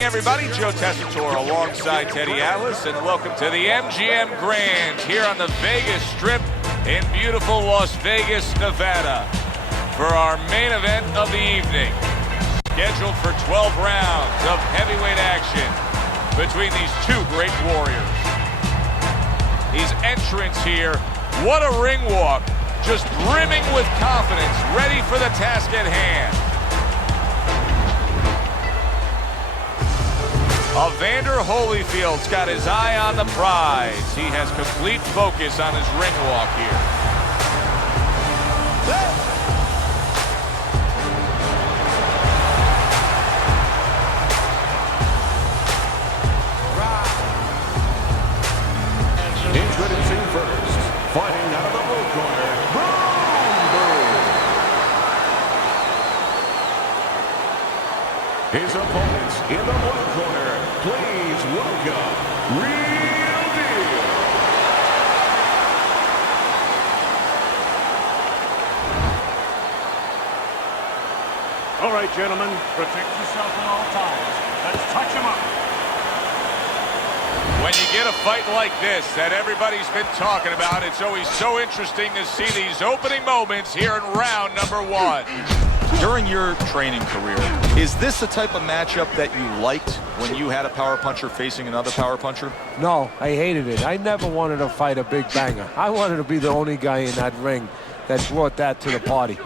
Everybody, Joe Tessitore alongside Teddy Atlas, and welcome to the MGM Grand here on the Vegas Strip in beautiful Las Vegas, Nevada, for our main event of the evening. Scheduled for 12 rounds of heavyweight action between these two great warriors. His entrance here, what a ring walk, just brimming with confidence, ready for the task at hand. Evander Holyfield's got his eye on the prize. He has complete focus on his ring walk here. Introducing first, fighting out of the blue corner, boom, boom. His opponents in the blue corner, please welcome Real Deal. All right, gentlemen, protect yourself at all times. Let's touch him up. When you get a fight like this that everybody's been talking about, it's always so interesting to see these opening moments here in round number one. During your training career, is this the type of matchup that you liked when you had a power puncher facing another power puncher? No, I hated it. I never wanted to fight a big banger. I wanted to be the only guy in that ring that brought that to the party.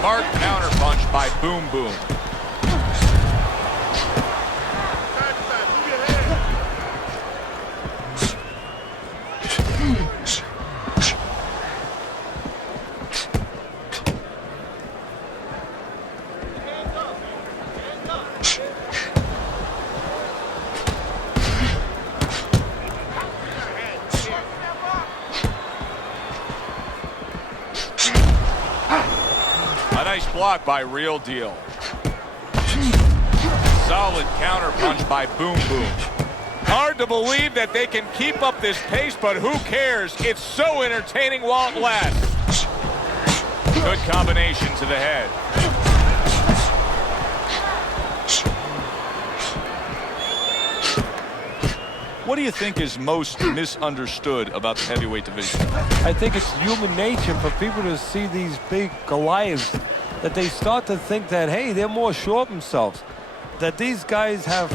Smart counterpunch by Boom Boom. A nice block by Real Deal. Solid counterpunch by Boom Boom. Hard to believe that they can keep up this pace, but who cares? It's so entertaining while it lasts. Good combination to the head. What do you think is most misunderstood about the heavyweight division? I think it's human nature for people to see these big Goliaths that they start to think that, hey, they're more sure of themselves, that these guys have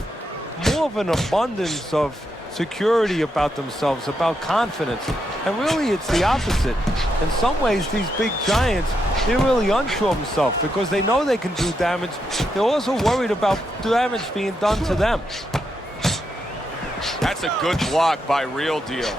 more of an abundance of security about themselves, about confidence. And really, it's the opposite. In some ways, these big giants, they're really unsure of themselves because they know they can do damage. They're also worried about damage being done to them. That's a good block by Real Deal.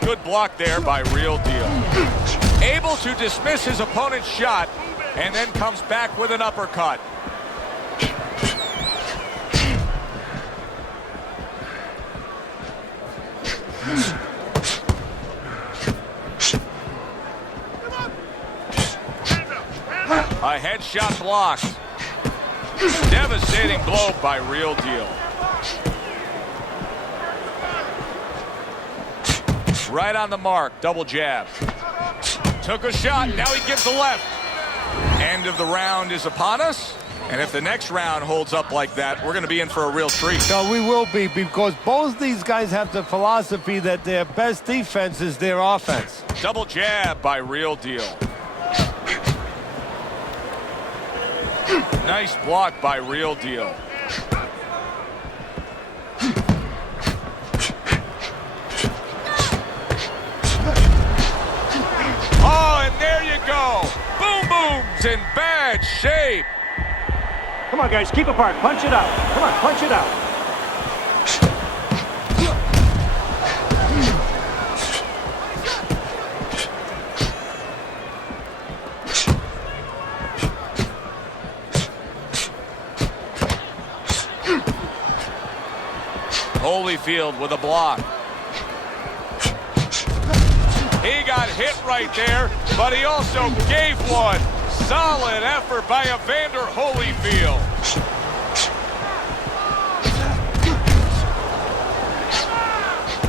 Good block there by Real Deal. Able to dismiss his opponent's shot and then comes back with an uppercut. A headshot blocked. Devastating blow by Real Deal. Right on the mark, double jab. Took a shot, now he gives the left. End of the round is upon us. And if the next round holds up like that, we're going to be in for a real treat. No, we will be, because both these guys have the philosophy that their best defense is their offense. Double jab by Real Deal. Nice block by Real Deal. Oh, and there you go. Boom Boom's in bad shape. Come on, guys, keep apart. Punch it out. Come on, punch it out. Holyfield with a block. He got hit right there, but he also gave one. Solid effort by Evander Holyfield.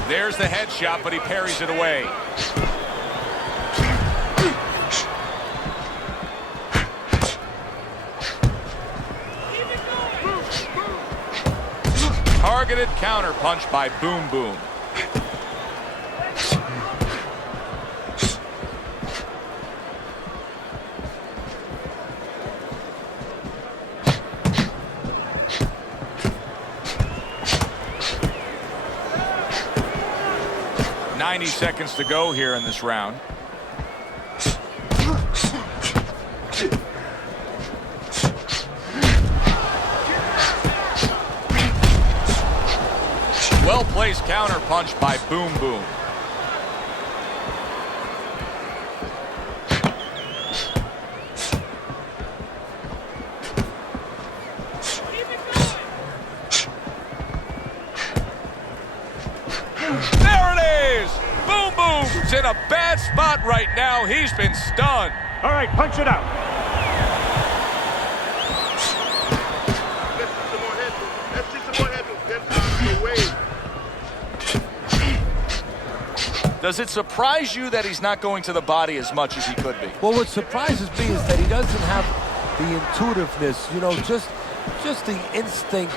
There's the headshot, but he parries it away. Targeted counter punch by Boom Boom. Seconds to go here in this round. Well-placed counter punch by Boom Boom. In a bad spot right now. He's been stunned. All right, punch it out. Does it surprise you that he's not going to the body as much as he could be? Well, what surprises me is that he doesn't have the intuitiveness, you know, just the instinct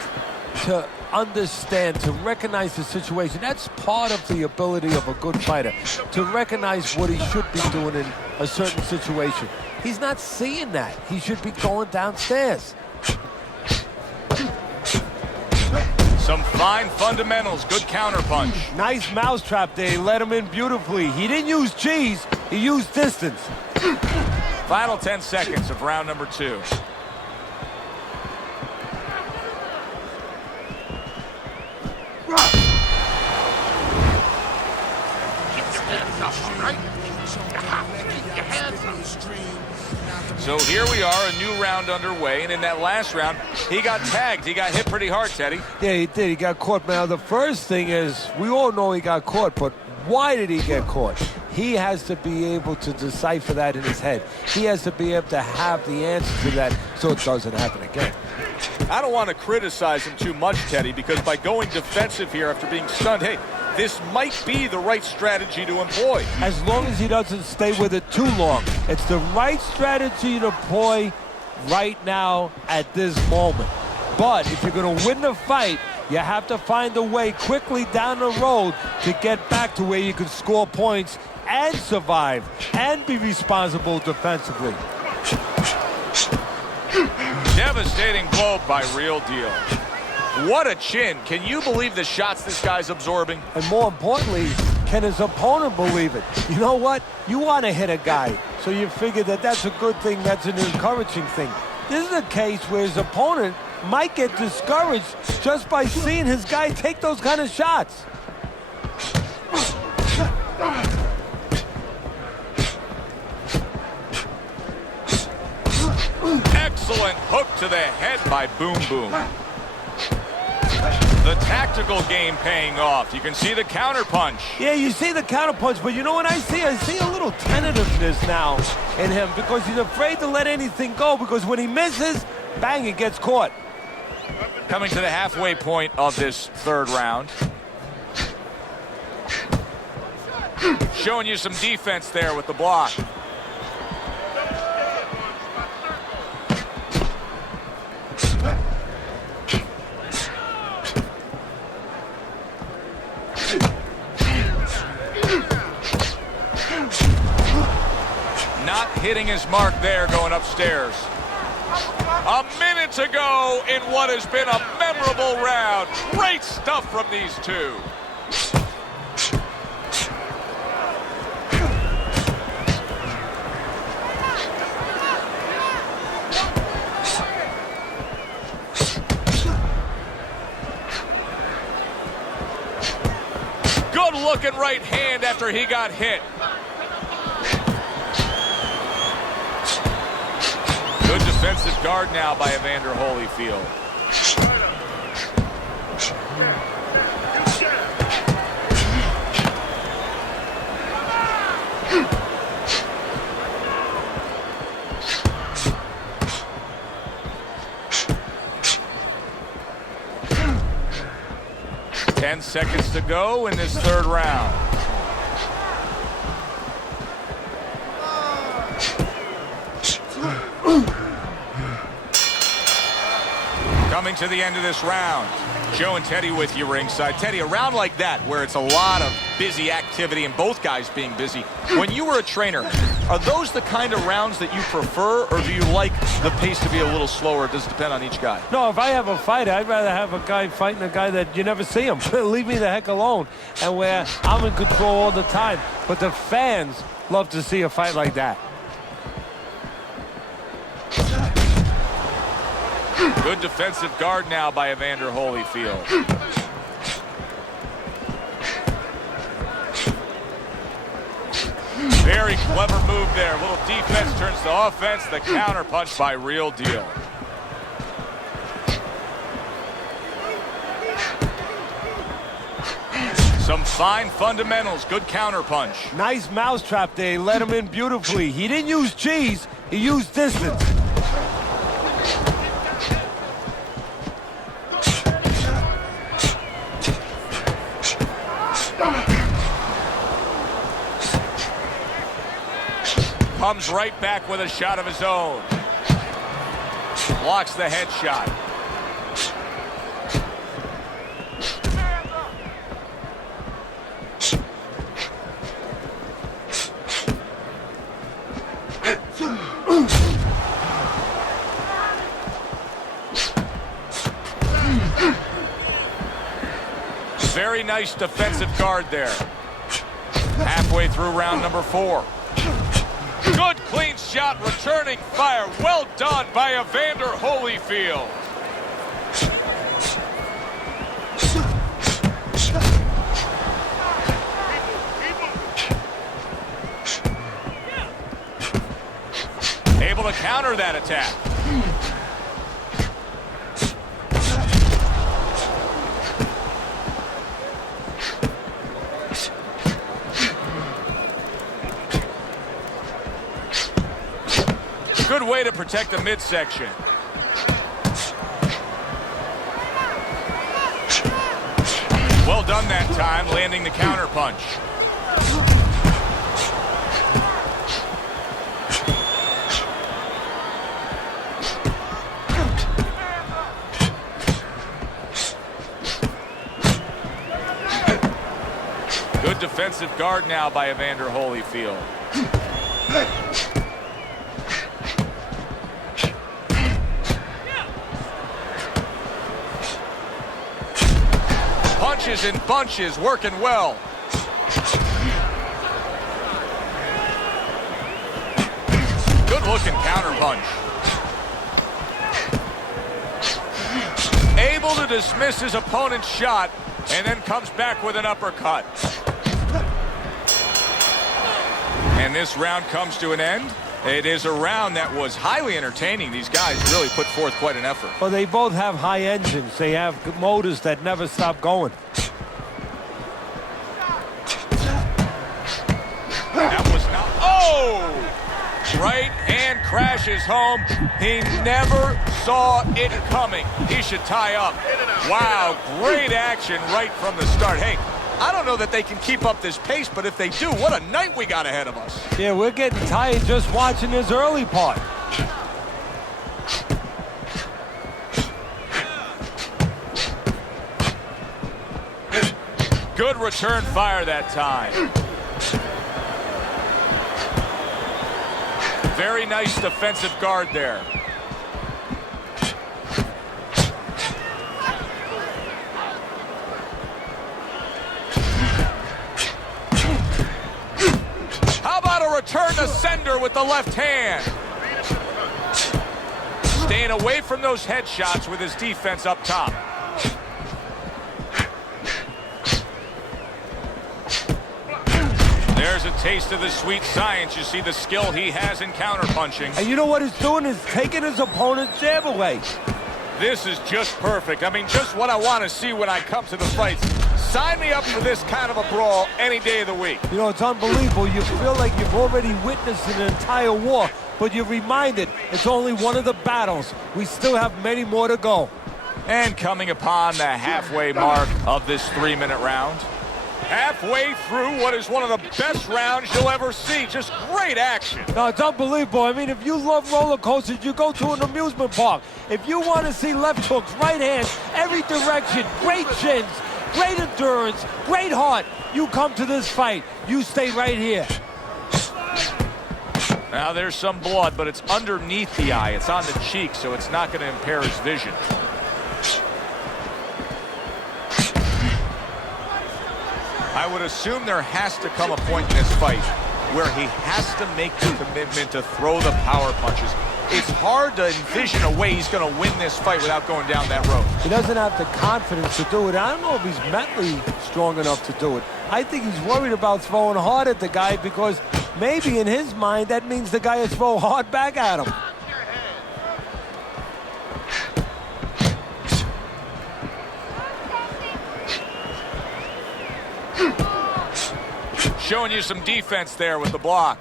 to understand, to recognize the situation. That's part of the ability of a good fighter, to recognize what he should be doing in a certain situation. He's not seeing that. He should be going downstairs. Some fine fundamentals, good counter punch. Nice mousetrap there, he let him in beautifully. He didn't use cheese, he used distance. Final 10 seconds of round number 2. So here we are, a new round underway, and in that last round, he got tagged. He got hit pretty hard, Teddy. Yeah, he did. He got caught. Now, the first thing is, we all know he got caught, but why did he get caught? He has to be able to decipher that in his head. He has to be able to have the answer to that so it doesn't happen again. I don't want to criticize him too much, Teddy, because by going defensive here after being stunned, hey, this might be the right strategy to employ. As long as he doesn't stay with it too long. It's the right strategy to employ right now at this moment. But if you're going to win the fight, you have to find a way quickly down the road to get back to where you can score points and survive and be responsible defensively. Devastating blow by Real Deal. What a chin. Can you believe the shots this guy's absorbing? And more importantly, can his opponent believe it? You know what? You want to hit a guy, so you figure that that's a good thing, that's an encouraging thing. This is a case where his opponent might get discouraged just by seeing his guy take those kind of shots. Excellent hook to the head by Boom Boom. The tactical game paying off. You can see the counter punch. Yeah, you see the counter punch, but you know what I see? I see a little tentativeness now in him because he's afraid to let anything go, because when he misses, bang, it gets caught. Coming to the halfway point of this third round. Showing you some defense there with the block. Not hitting his mark there, going upstairs. A minute to go in what has been a memorable round. Great stuff from these two. Good looking right hand after he got hit. Good defensive guard now by Evander Holyfield. seconds to go in this third round. Coming to the end of this round. Joe and Teddy with you ringside. Teddy, a round like that where it's a lot of busy activity and both guys being busy. When you were a trainer, are those the kind of rounds that you prefer, or do you like the pace to be a little slower? It does depend on each guy. No, if I have a fight, I'd rather have a guy fighting a guy that you never see him. Leave me the heck alone. And where I'm in control all the time. But the fans love to see a fight like that. Good defensive guard now by Evander Holyfield. Very clever move there. A little defense turns to offense. The counter punch by Real Deal. Some fine fundamentals. Good counter punch. Nice mousetrap there. He let him in beautifully. He didn't use cheese. He used distance. Comes right back with a shot of his own. Blocks the headshot. Very nice defensive guard there. Halfway through round number 4. Good clean shot, returning fire. Well done by Evander Holyfield. Able to counter that attack. Good way to protect the midsection. Well done that time, landing the counter punch. Good defensive guard now by Evander Holyfield. Punches and bunches, working well. Good looking counter punch. Able to dismiss his opponent's shot and then comes back with an uppercut. And this round comes to an end. It is a round that was highly entertaining. These guys really put forth quite an effort. Well, they both have high engines. They have motors that never stop going. That was not... Oh! Right hand crashes home. He never saw it coming. He should tie up. Wow, great action right from the start. Hey, I don't know that they can keep up this pace, but if they do, what a night we got ahead of us. Yeah, we're getting tired just watching this early part. Good return fire that time. Very nice defensive guard there. How about a return to sender with the left hand? Staying away from those headshots with his defense up top. There's a taste of the sweet science. You see the skill he has in counterpunching. And you know what he's doing is taking his opponent's jab away. This is just perfect. I mean, just what I want to see when I come to the fights. Sign me up for this kind of a brawl any day of the week. You know, it's unbelievable. You feel like you've already witnessed an entire war, but you're reminded it's only one of the battles. We still have many more to go. And coming upon the halfway mark of this 3-minute round. Halfway through what is one of the best rounds you'll ever see. Just great action. No, it's unbelievable. I mean, if you love roller coasters, you go to an amusement park. If you want to see left hooks, right hands, every direction, great chins, great endurance, great heart, you come to this fight. You stay right here. Now there's some blood, but it's underneath the eye. It's on the cheek, so it's not going to impair his vision. I would assume there has to come a point in this fight where he has to make the commitment to throw the power punches. It's hard to envision a way he's going to win this fight without going down that road. He doesn't have the confidence to do it. I don't know if he's mentally strong enough to do it. I think he's worried about throwing hard at the guy because maybe in his mind that means the guy will throw hard back at him. Showing you some defense there with the block.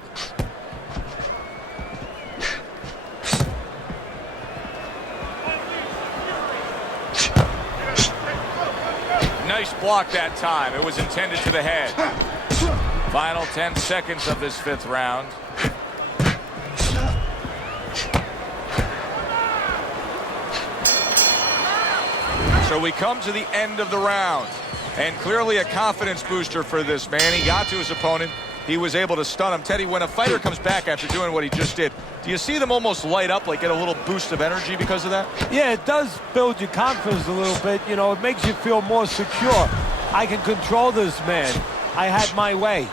Nice block that time. It was intended to the head. Final 10 seconds of this 5th round. So we come to the end of the round. And clearly a confidence booster for this man. He got to his opponent. He was able to stun him. Teddy, when a fighter comes back after doing what he just did, do you see them almost light up, like get a little boost of energy because of that? Yeah, it does build your confidence a little bit. You know, it makes you feel more secure. I can control this man. I had my way.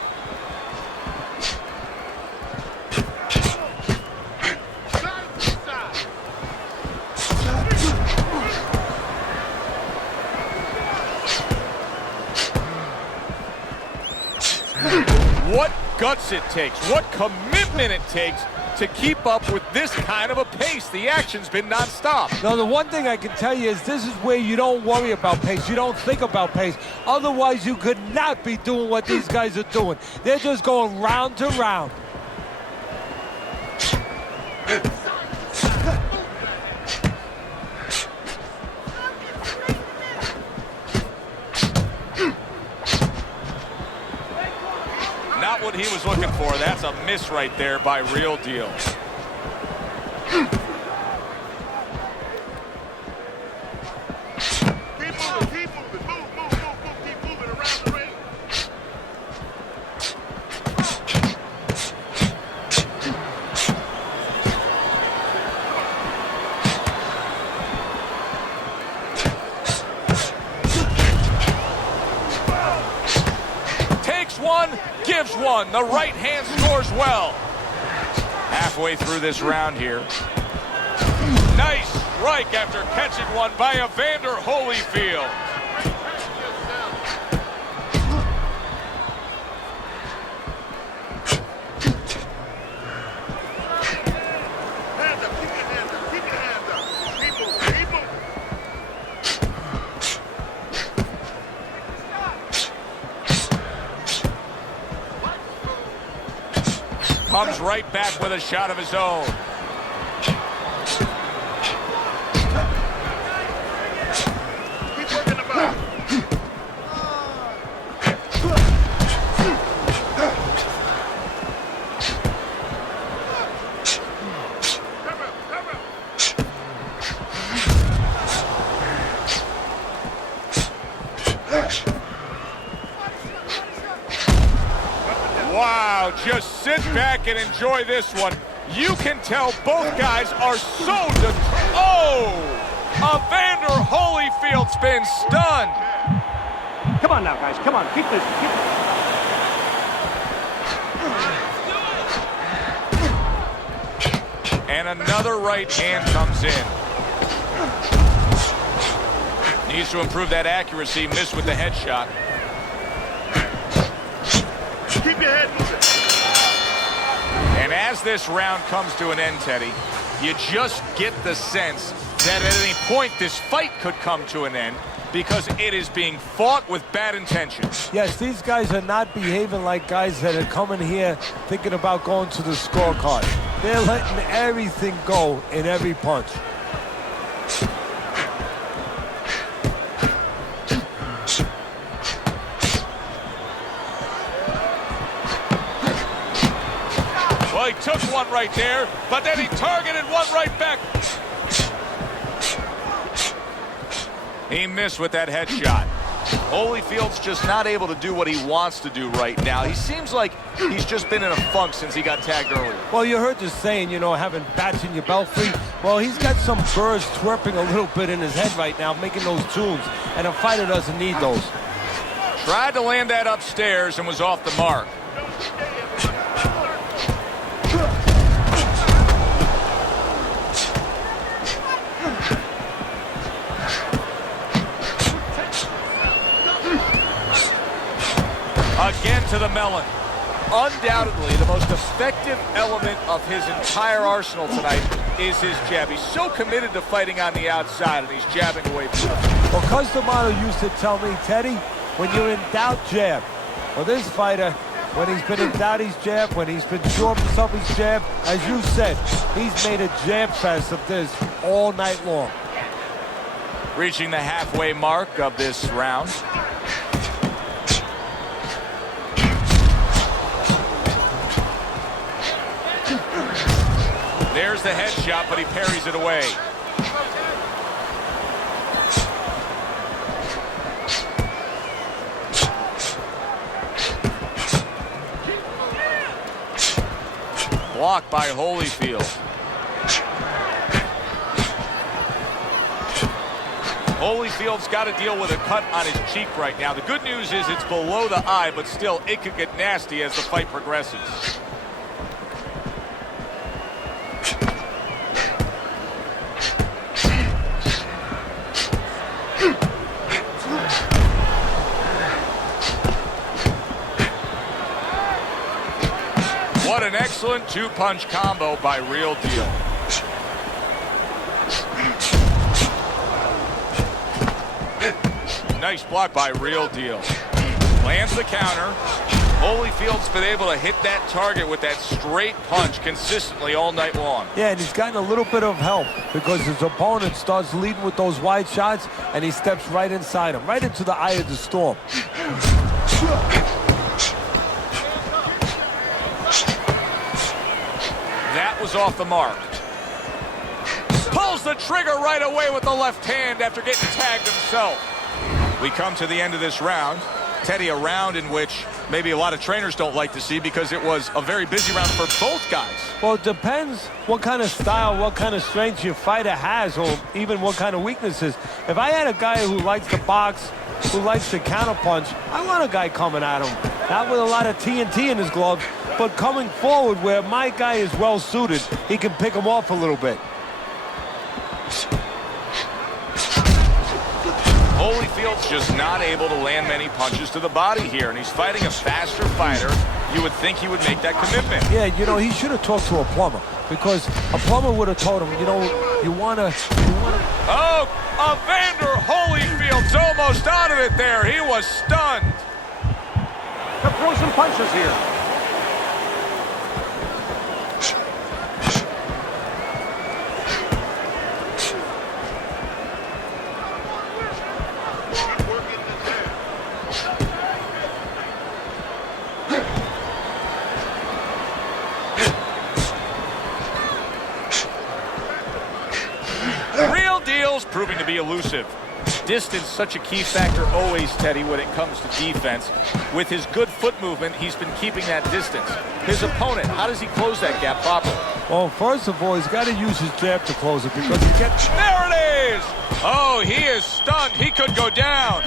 What guts it takes, what commitment it takes to keep up with this kind of a pace. The action's been nonstop. Now, the one thing I can tell you is this is where you don't worry about pace. You don't think about pace. Otherwise, you could not be doing what these guys are doing. They're just going round to round. Not what he was looking for. That's a miss right there by Real Deal. Gives one. The right hand scores well. Halfway through this round here. Nice strike after catching one by Evander Holyfield. Comes right back with a shot of his own. Keep working the back. Wow, just sit back and enjoy this one. You can tell both guys are so oh! Evander Holyfield's been stunned. Come on now, guys. Come on. Keep this. And another right hand comes in. Needs to improve that accuracy. Missed with the headshot. Keep your head moving. And as this round comes to an end, Teddy, you just get the sense that at any point this fight could come to an end because it is being fought with bad intentions. Yes, these guys are not behaving like guys that are coming here thinking about going to the scorecard. They're letting everything go in every punch. Well, he took one right there, but then he targeted one right back. He missed with that headshot. Holyfield's just not able to do what he wants to do right now. He seems like he's just been in a funk since he got tagged earlier. Well, you heard the saying, you know, having bats in your belfry. Well, he's got some birds twerping a little bit in his head right now, making those tunes, and a fighter doesn't need those. Tried to land that upstairs and was off the mark. Again to the melon. Undoubtedly, the most effective element of his entire arsenal tonight is his jab. He's so committed to fighting on the outside, and he's jabbing away beautifully. Well, Customano used to tell me, Teddy, when you're in doubt, jab. Well, this fighter, when he's been in doubt, he's jab. When he's been sure of himself, he's jab. As you said, he's made a jab fest of this all night long. Reaching the halfway mark of this round. There's the headshot, but he parries it away. Blocked by Holyfield. Holyfield's got to deal with a cut on his cheek right now. The good news is it's below the eye, but still, it could get nasty as the fight progresses. What an excellent two-punch combo by Real Deal. Nice block by Real Deal. Lands the counter. Holyfield's been able to hit that target with that straight punch consistently all night long. Yeah, and he's gotten a little bit of help because his opponent starts leading with those wide shots, and he steps right inside him, right into the eye of the storm. That was off the mark. Pulls the trigger right away with the left hand after getting tagged himself. We come to the end of this round. Teddy, a round in which maybe a lot of trainers don't like to see because it was a very busy round for both guys. Well, it depends what kind of style, what kind of strength your fighter has, or even what kind of weaknesses. If I had a guy who likes to box, who likes to counterpunch, I want a guy coming at him. Not with a lot of TNT in his gloves, but coming forward where my guy is well suited, he can pick him off a little bit. Holyfield's just not able to land many punches to the body here, and he's fighting a faster fighter. You would think he would make that commitment. Yeah, you know, he should have talked to a plumber, because a plumber would have told him, you know, you wanna... Oh, Evander Holyfield's almost out of it there. He was stunned. To throw some punches here. Real Deal's proving to be elusive. Distance, such a key factor always, Teddy, when it comes to defense. With his good foot movement, he's been keeping that distance. His opponent, how does he close that gap properly? Well, first of all, he's got to use his jab to close it because he gets... There it is! Oh, he is stunned. He could go down.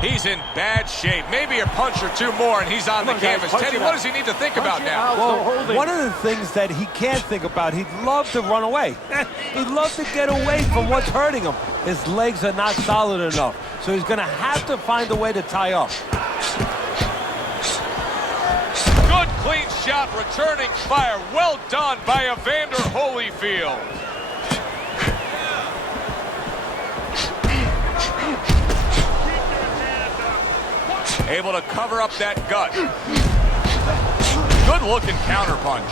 He's in bad shape. Maybe a punch or two more, and he's on the canvas. Teddy, what does he need to think about now? Well, one of the things that he can't think about, he'd love to run away. He'd love to get away from what's hurting him. His legs are not solid enough, so he's going to have to find a way to tie up. Good, clean shot, returning fire. Well done by Evander Holyfield. Able to cover up that gut. Good looking counter punch.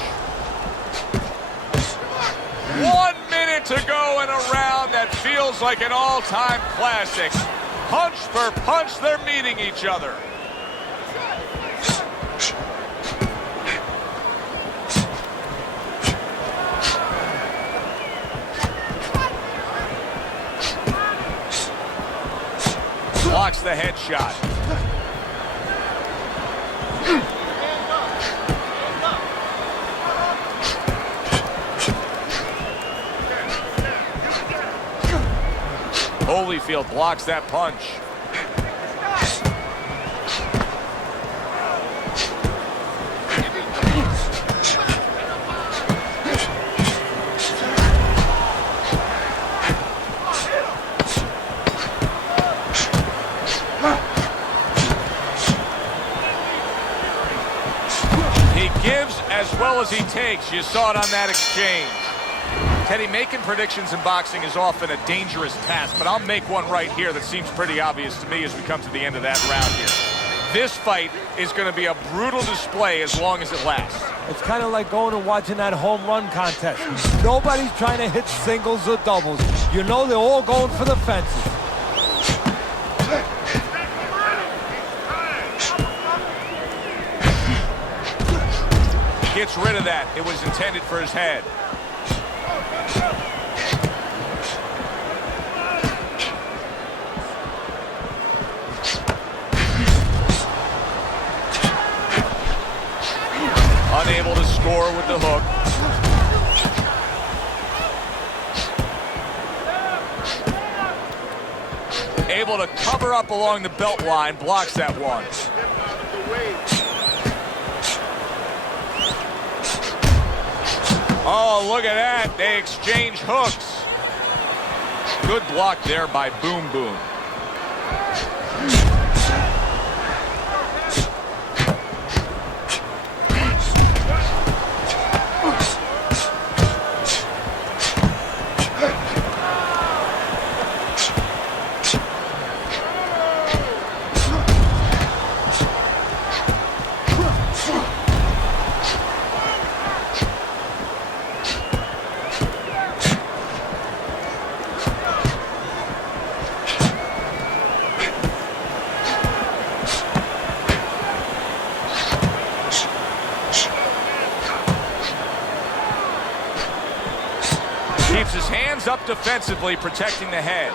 1 minute to go in a round that feels like an all-time classic. Punch for punch, they're meeting each other. the headshot. Holyfield blocks that punch. He gives as well as he takes. You saw it on that exchange. Teddy, making predictions in boxing is often a dangerous task, but I'll make one right here that seems pretty obvious to me as we come to the end of that round here. This fight is going to be a brutal display as long as it lasts. It's kind of like going and watching that home run contest. Nobody's trying to hit singles or doubles. You know they're all going for the fences. Gets rid of that. It was intended for his head. Unable to score with the hook. Able to cover up along the belt line, blocks that one. Oh, look at that. They exchange hooks. Good block there by Boom Boom. Keeps his hands up defensively, protecting the head.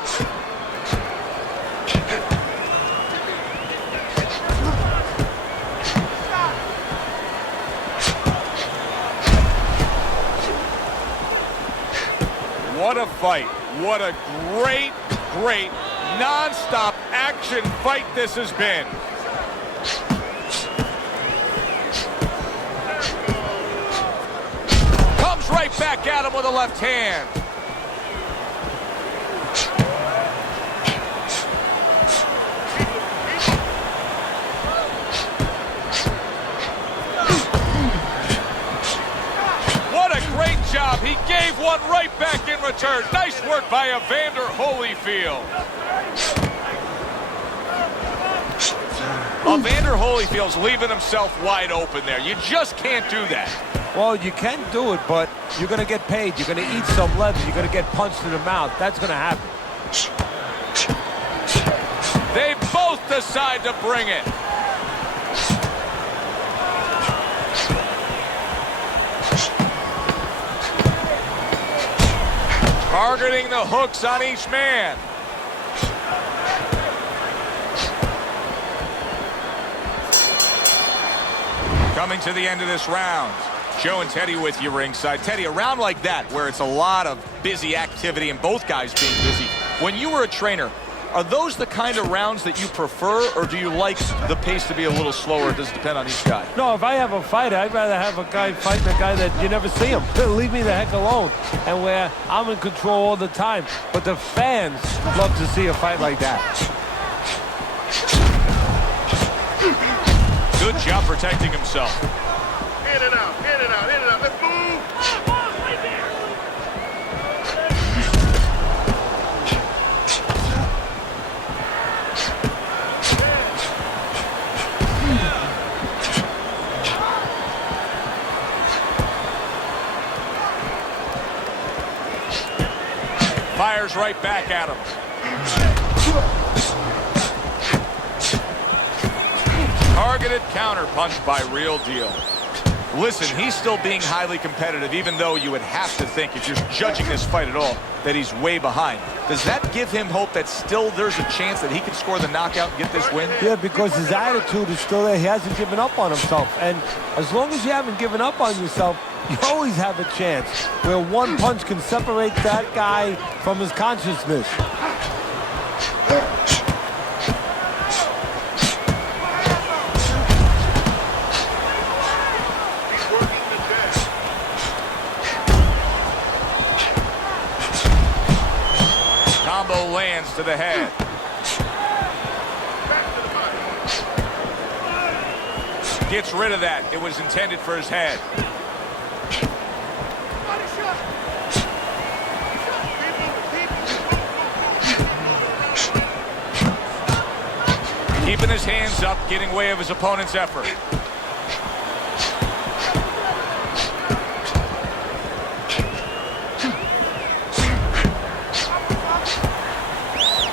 What a fight. What a great, great, non-stop action fight this has been. Comes right back at him with a left hand. What a great job. He gave one right back in return. Nice work by Evander Holyfield. Evander Holyfield's leaving himself wide open there. You just can't do that. Well, you can do it, but you're going to get paid. You're going to eat some leather. You're going to get punched in the mouth. That's going to happen. They both decide to bring it. Targeting the hooks on each man. Coming to the end of this round. Joe and Teddy with you ringside. Teddy, a round like that where it's a lot of busy activity and both guys being busy. When you were a trainer, are those the kind of rounds that you prefer, or do you like the pace to be a little slower? Does it depend on each guy? No, if I have a fight, I'd rather have a guy fighting a guy that you never see him. Leave me the heck alone. And where I'm in control all the time. But the fans love to see a fight like that. Good job protecting himself. In and out, in and out, in and out. Let's move. Fires right back at him. Targeted counter punch by Real Deal. Listen, he's still being highly competitive, even though you would have to think, if you're judging this fight at all, that he's way behind. Does that give him hope that still there's a chance that he can score the knockout and get this win? Yeah, because his attitude is still there. He hasn't given up on himself. And as long as you haven't given up on yourself, you always have a chance where one punch can separate that guy from his consciousness. Combo lands to the head. Gets rid of that. It was intended for his head. Keeping his hands up, getting way of his opponent's effort.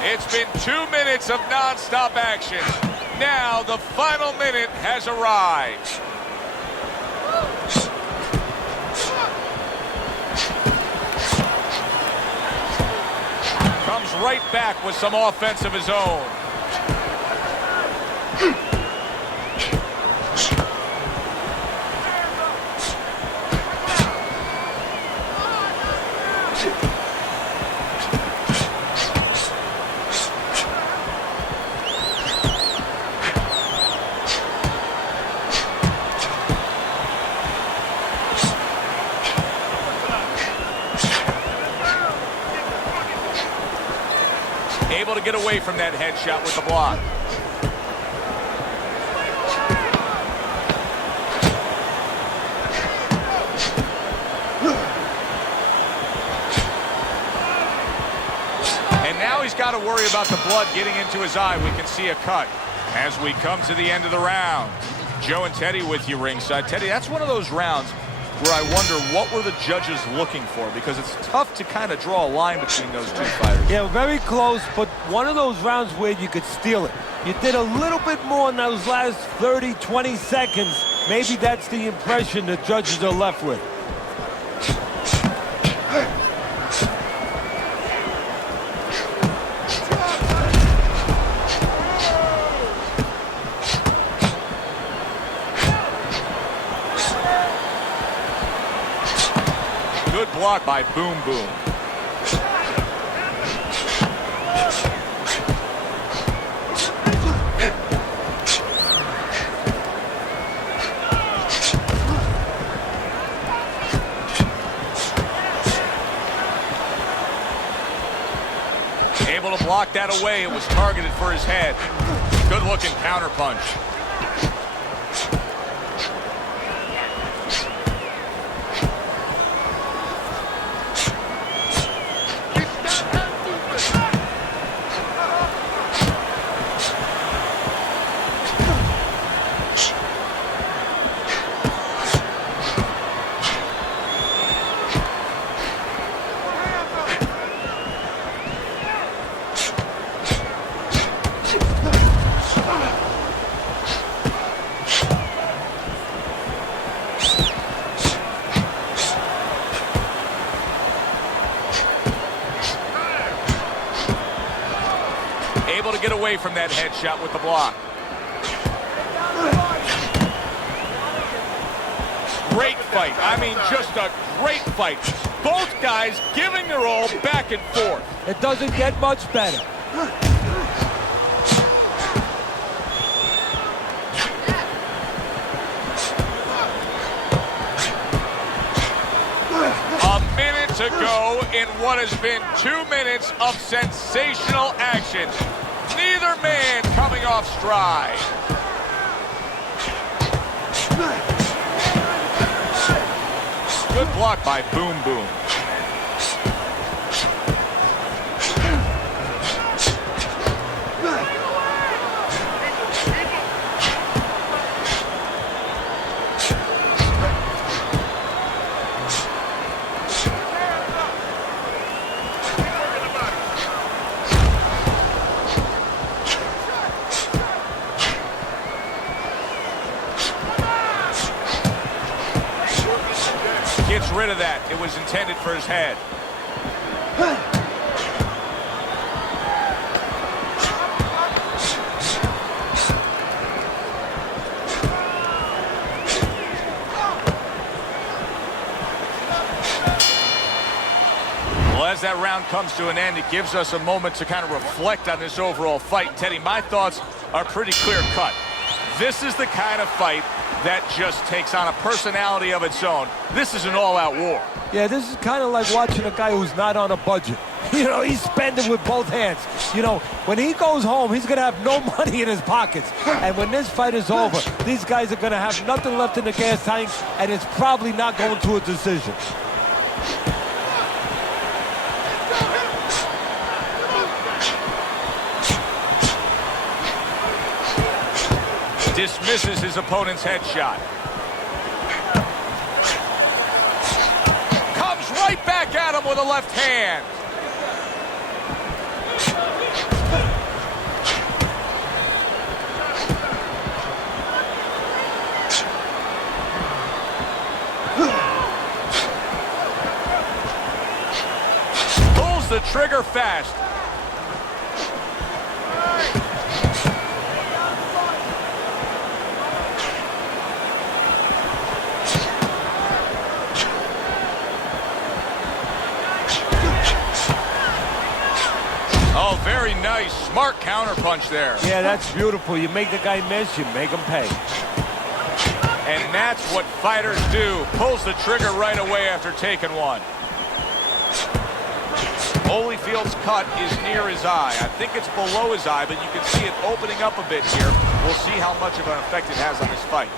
It's been 2 minutes of non-stop action. Now the final minute has arrived. Comes right back with some offense of his own. Able to get away from that headshot with the block. And now he's got to worry about the blood getting into his eye. We can see a cut as we come to the end of the round. Joe and Teddy with you ringside. Teddy, that's one of those rounds where I wonder what were the judges looking for, because it's tough to kind of draw a line between those two fighters. Yeah, very close, but one of those rounds where you could steal it. You did a little bit more in those last 30, 20 seconds. Maybe that's the impression the judges are left with. Good block by Boom Boom. Able to block that away. It was targeted for his head. Good looking counter punch. Able to get away from that headshot with the block. Great fight. I mean, just a great fight. Both guys giving their all back and forth. It doesn't get much better. A minute to go in what has been 2 minutes of sensational action. Neither man coming off stride. Good block by Boom Boom. Gets rid of that. It was intended for his head. As that round comes to an end, it gives us a moment to kind of reflect on this overall fight. Teddy, my thoughts are pretty clear-cut. This is the kind of fight that just takes on a personality of its own. This is an all-out war. Yeah, this is kind of like watching a guy who's not on a budget. You know, he's spending with both hands. You know, when he goes home, he's going to have no money in his pockets. And when this fight is over, these guys are going to have nothing left in the gas tank, and it's probably not going to a decision. Dismisses his opponent's headshot. Comes right back at him with a left hand. Pulls the trigger fast. Oh, very nice. Smart counterpunch there. Yeah, that's beautiful. You make the guy miss, you make him pay. And that's what fighters do. Pulls the trigger right away after taking one. Holyfield's cut is near his eye. I think it's below his eye, but you can see it opening up a bit here. We'll see how much of an effect it has on this fight.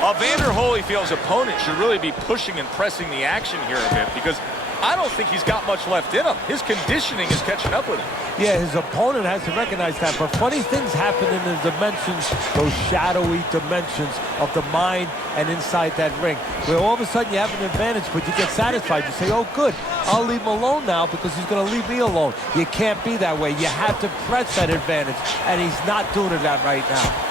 Evander Holyfield's opponent should really be pushing and pressing the action here a bit, because I don't think he's got much left in him. His conditioning is catching up with him. Yeah, his opponent has to recognize that. But funny things happen in the dimensions, those shadowy dimensions of the mind and inside that ring, where all of a sudden you have an advantage, but you get satisfied. You say, oh, good, I'll leave him alone now because he's going to leave me alone. You can't be that way. You have to press that advantage, and he's not doing that right now.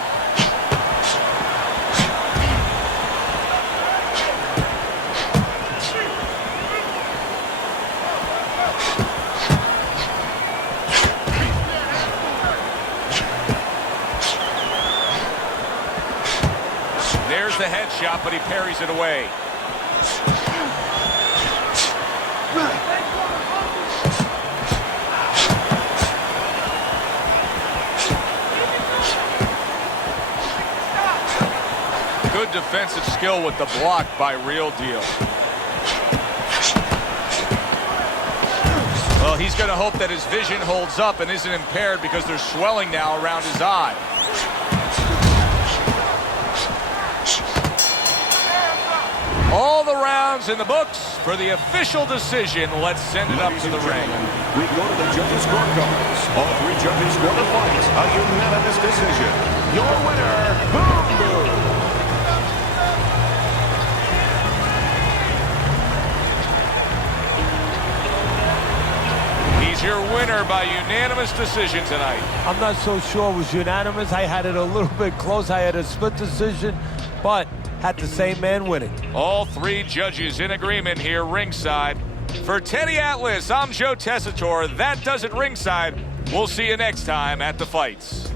There's the headshot, but he parries it away. Good defensive skill with the block by Real Deal. Well, he's going to hope that his vision holds up and isn't impaired, because there's swelling now around his eye. All the rounds in the books for the official decision. Let's send it up to the ring. We go to the judges' scorecards. All three judges score the fight a unanimous decision. Your winner, Boom Boom. He's your winner by unanimous decision tonight. I'm not so sure it was unanimous. I had it a little bit close. I had a split decision, but had the same man winning. All three judges in agreement here ringside. For Teddy Atlas, I'm Joe Tessitore. That does it ringside. We'll see you next time at the fights.